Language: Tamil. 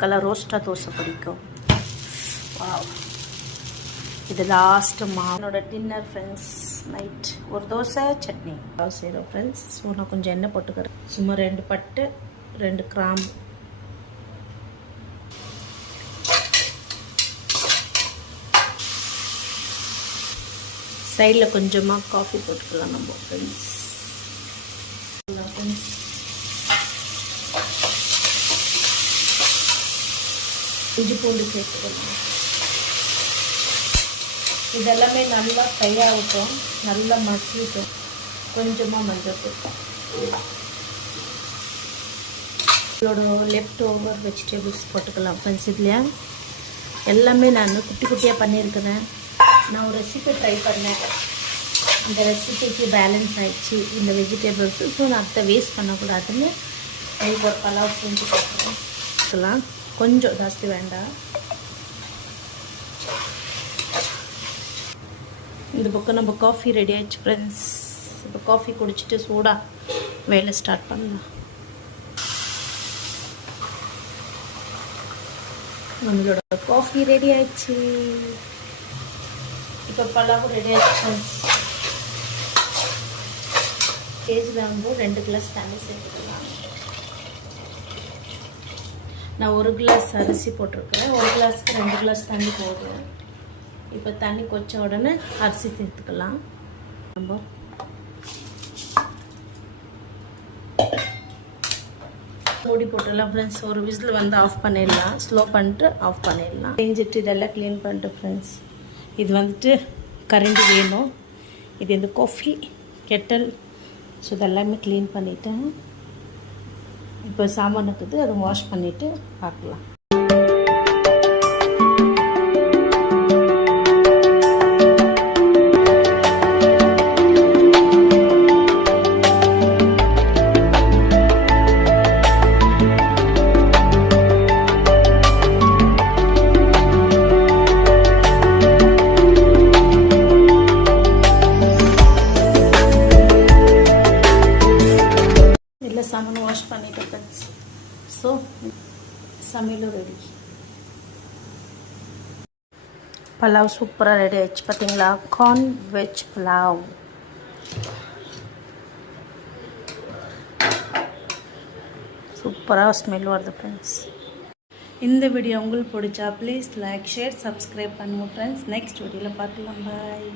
கலர் ரோஸ்ட்டாக தோசை பிடிக்கும். இது லாஸ்ட்டு என்னோட டின்னர் ஃப்ரெண்ட்ஸ். நைட் ஒரு தோசை சட்னி செய்கிறோம் ஃப்ரெண்ட்ஸ். ஸோ நான் கொஞ்சம் எண்ணெய் போட்டுக்கிறேன். சும்மா 2 பட்டை 2 கிராம்பு. சைடில் கொஞ்சமாக காஃபி போட்டுக்கலாம் நம்ம ஃப்ரெண்ட்ஸ். இஞ்சி பூண்டு சேர்த்துக்கலாம். இதெல்லாமே நல்லா ஃப்ரை ஆகட்டும், நல்லா மசிட்டும். கொஞ்சமாக மஞ்சள் தூள். இதோட லெஃப்ட் ஓவர் வெஜிடபிள்ஸ் போட்டுக்கலாம் ஃப்ரெண்ட்ஸ். இதுலையா எல்லாமே நான் குட்டி குட்டியாக பண்ணியிருக்கிறேன். நான் ஒரு ரெசிபி ட்ரை பண்ணேன், அந்த ரெசிபிக்கு பேலன்ஸ் ஆகிடுச்சு இந்த வெஜிடபிள்ஸு. ஸோ நான் அதை வேஸ்ட் பண்ணக்கூடாதுன்னு எனக்கு ஒரு பலாவ் செஞ்சு பார்க்கலாம். கொஞ்சம் ஜாஸ்தி வேண்டாம். இந்த பக்கம் நம்ம காஃபி ரெடி ஆகிடுச்சு ஃப்ரெண்ட்ஸ். இப்போ காஃபி குடிச்சிட்டு சூடாக வேலை ஸ்டார்ட் பண்ணலாம். நம்மளோட காஃபி ரெடி ஆயிடுச்சு. இப்போ பலாவும் ரெடி ஆயிடுச்சு ஃப்ரெண்ட்ஸ். கேஜில் வந்து 2 கிளாஸ் தண்ணி சேர்த்துக்கலாம். நான் 1 கிளாஸ் அரிசி போட்டிருக்கிறேன். 1 கிளாஸ்க்கு 2 கிளாஸ் தண்ணி போடுறேன். இப்போ தண்ணி கொச்ச உடனே அரிசி சேர்த்துக்கலாம். நம்ம மூடி போட்டுடலாம் ஃப்ரெண்ட்ஸ். ஒரு விசில் வந்து ஆஃப் பண்ணிடலாம். ஸ்லோ பண்ணிட்டு ஆஃப் பண்ணிடலாம். செஞ்சுட்டு இதெல்லாம் க்ளீன் பண்ணிட்டு ஃப்ரெண்ட்ஸ். இது வந்துட்டு கரண்டி வேணும். இது இந்த காஃபி கெட்டல். ஸோ இதெல்லாமே க்ளீன் பண்ணிவிட்டேன். இப்போ சாமான் இருக்குது, அதை வாஷ் பண்ணிவிட்டு பார்க்கலாம். சாமான் வாஷ் பண்ணிட்டு ஃப்ரெண்ட்ஸ். ஸோ சமையலும் ரெடி. பலாவ் சூப்பராக ரெடி ஆயிடுச்சு பார்த்தீங்களா. Corn veg pulao. சூப்பராக ஸ்மெல் வருது ஃப்ரெண்ட்ஸ். இந்த வீடியோ உங்களுக்கு பிடிச்சா ப்ளீஸ் லைக் ஷேர் சப்ஸ்கிரைப் பண்ணுங்கள் ஃப்ரெண்ட்ஸ். நெக்ஸ்ட் வீடியோவில் பார்க்கலாம். பாய்.